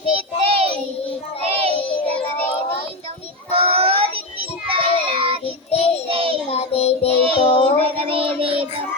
Thank you.